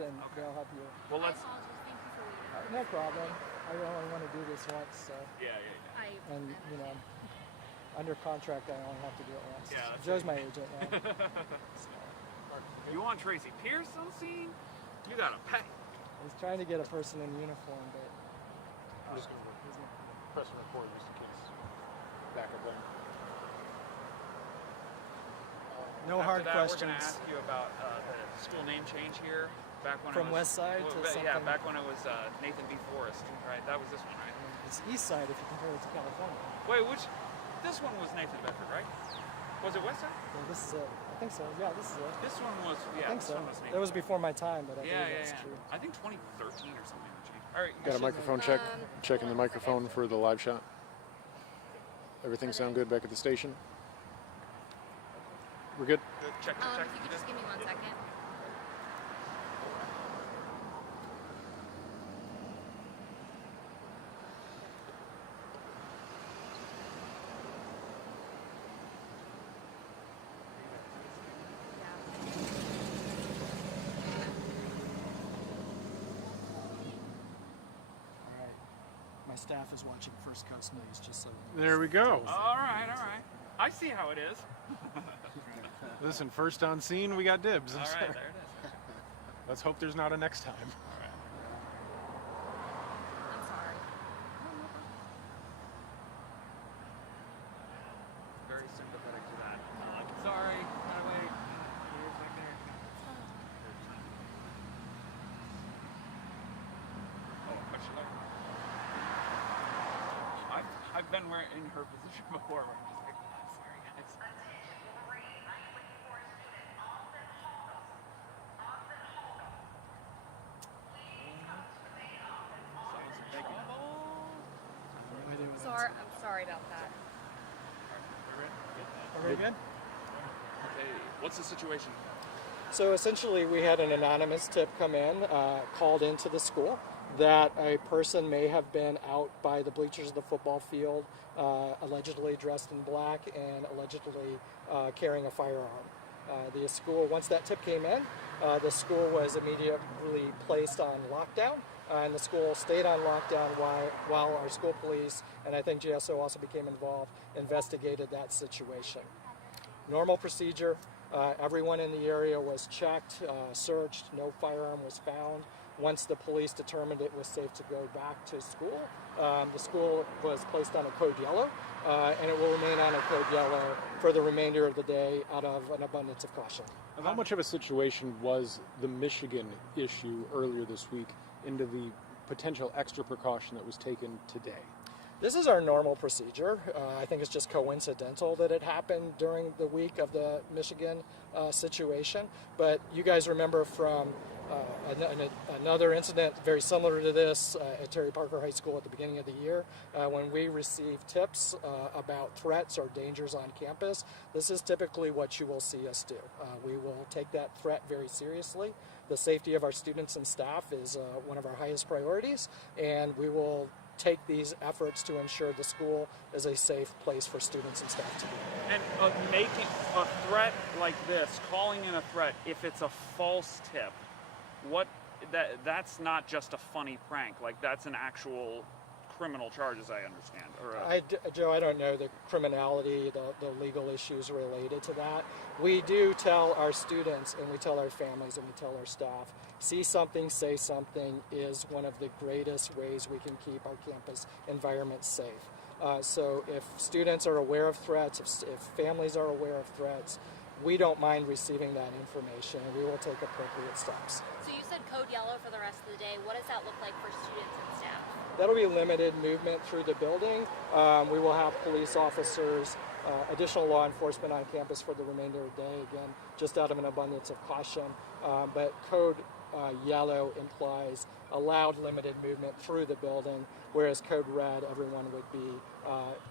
and they'll help you. Well, let's. Thank you for waiting. No problem. I only want to do this once, so. Yeah. And under contract, I only have to do it once. Yeah, Joe's my agent now. So. You want Tracy Pierce on scene? You gotta pay. He's trying to get a person in uniform, but I'm just going to press and record just in case. Back up then. no After hard that, questions. We're gonna ask you about the school name change here. Back when From it was, Westside to something. Yeah, back when it was Nathan B. Forrest, right? That was this one, right? It's East Side if you compare it to California. Wait, which? This one was Nathan Bedford, right? Was it Westside? Well, this is it. I think so. Yeah, this is it. This one was. Yeah, I think this so. one was Nathan. That was before my time, but I believe that's true. I think 2013 or something. All right. Got a microphone check. Checking the microphone for the live shot. Everything sound good back at the station? We're good? Check. If you could just give me 1 second. My staff is watching First Coast News, just so. There we go. All right. I see how it is. Listen, first on scene, we got dibs. All right, there it is. Let's hope there's not a next time. All right. I'm sorry. Very sympathetic to that. Sorry. Gotta wait. Years right there. Oh, should I? I've been in her position before. Where I'm just like, oh, sorry guys. I'm sorry about that. Are we good? Okay, what's the situation? So essentially, we had an anonymous tip come in, called into the school, that a person may have been out by the bleachers of the football field, allegedly dressed in black and allegedly carrying a firearm. The school, once that tip came in, the school was immediately placed on lockdown, and the school stayed on lockdown while our school police, and I think GSO also became involved, investigated that situation. Normal procedure. Everyone in the area was checked, searched, no firearm was found. Once the police determined it was safe to go back to school, the school was placed on a code yellow, and it will remain on a code yellow for the remainder of the day out of an abundance of caution. How much of a situation was the Michigan issue earlier this week into the potential extra precaution that was taken today? This is our normal procedure. I think it's just coincidental that it happened during the week of the Michigan situation. But you guys remember from another incident very similar to this at Terry Parker High School at the beginning of the year, when we received tips about threats or dangers on campus. This is typically what you will see us do. We will take that threat very seriously. The safety of our students and staff is one of our highest priorities, and we will take these efforts to ensure the school is a safe place for students and staff to be. And making a threat like this, calling in a threat, if it's a false tip, that's not just a funny prank. Like, that's an actual criminal charge, as I understand. Or Joe, I don't know the criminality, the legal issues related to that. We do tell our students, and we tell our families, and we tell our staff, see something, say something is one of the greatest ways we can keep our campus environment safe. So if students are aware of threats, if families are aware of threats, we don't mind receiving that information, and we will take appropriate steps. So you said code yellow for the rest of the day. What does that look like for students and staff? That'll be limited movement through the building. We will have police officers, additional law enforcement on campus for the remainder of the day, again, just out of an abundance of caution. But code yellow implies allowed limited movement through the building, whereas code red, everyone would be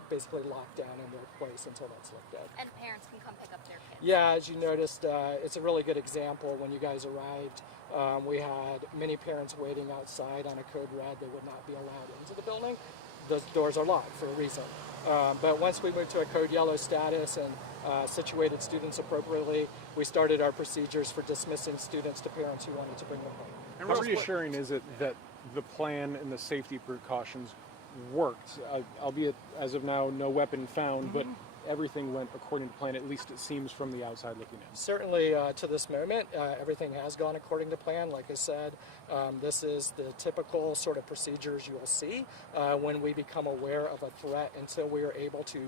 basically locked down in their place until that's looked at. And parents can come pick up their kids. Yeah, as you noticed, it's a really good example. When you guys arrived, we had many parents waiting outside on a code red. They would not be allowed into the building. Those doors are locked for a reason. But once we moved to a code yellow status and situated students appropriately, we started our procedures for dismissing students to parents who wanted to bring them home. And How real quick- reassuring is it that the plan and the safety precautions worked? Albeit, as of now, no weapon found, but everything went according to plan, at least it seems from the outside looking in. Certainly, to this moment, everything has gone according to plan. Like I said, this is the typical sort of procedures you will see when we become aware of a threat. Until we are able to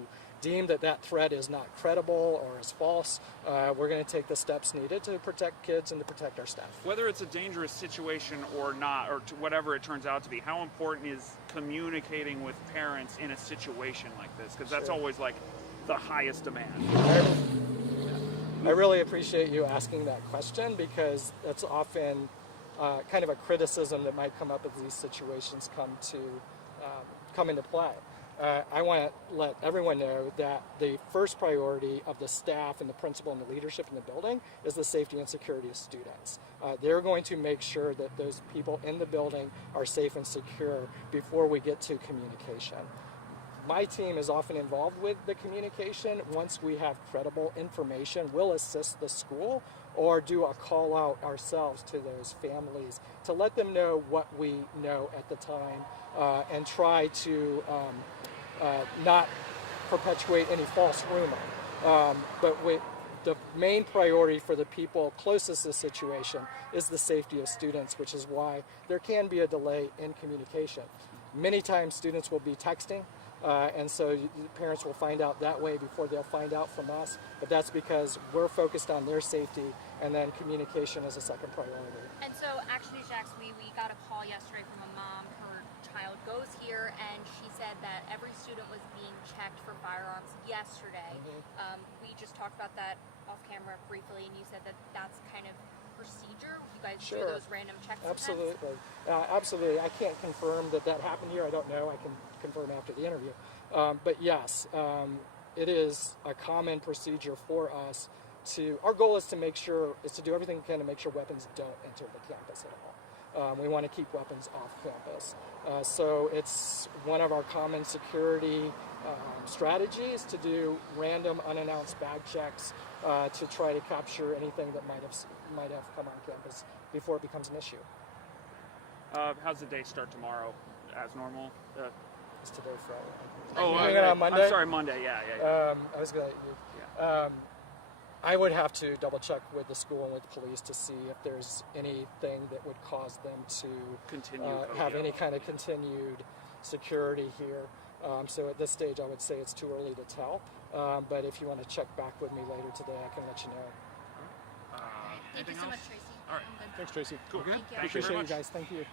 deem that that threat is not credible or is false, we're going to take the steps needed to protect kids and to protect our staff. Whether it's a dangerous situation or not, or whatever it turns out to be, how important is communicating with parents in a situation like this? Because that's Sure. always like the highest demand. I really appreciate you asking that question, because that's often kind of a criticism that might come up as these situations come into play. I want to let everyone know that the first priority of the staff and the principal and the leadership in the building is the safety and security of students. They're going to make sure that those people in the building are safe and secure before we get to communication. My team is often involved with the communication. Once we have credible information, we'll assist the school or do a call out ourselves to those families to let them know what we know at the time and try to not perpetuate any false rumor. The main priority for the people closest to the situation is the safety of students, which is why there can be a delay in communication. Many times students will be texting, and so parents will find out that way before they'll find out from us, but that's because we're focused on their safety, and then communication is a second priority. And so, actually, Jax, we got a call yesterday from a mom. Her child goes here, and she said that every student was being checked for firearms yesterday. We just talked about that off camera briefly, and you said that that's kind of procedure. You guys do Sure. those random checks sometimes? Absolutely. Absolutely. I can't confirm that happened here. I don't know. I can confirm after the interview. But yes, it is a common procedure for us our goal is to do everything we can to make sure weapons don't enter the campus at all. We want to keep weapons off campus. So it's one of our common security strategies to do random unannounced bag checks to try to capture anything that might have come on campus before it becomes an issue. How's the day start tomorrow? As normal? It's today, Friday. Oh, You're doing it on Monday? I'm sorry, Monday. Yeah. I was going to. I would have to double check with the school and with police to see if there's anything that would cause them to Continue. have any kind of continued security here. So at this stage, I would say it's too early to tell. But if you want to check back with me later today, I can let you know. Thank you so much, Tracy. All right. I'm good. Thanks, Tracy. Cool. Thank you. Thank you Appreciate very you much. guys. Thank you.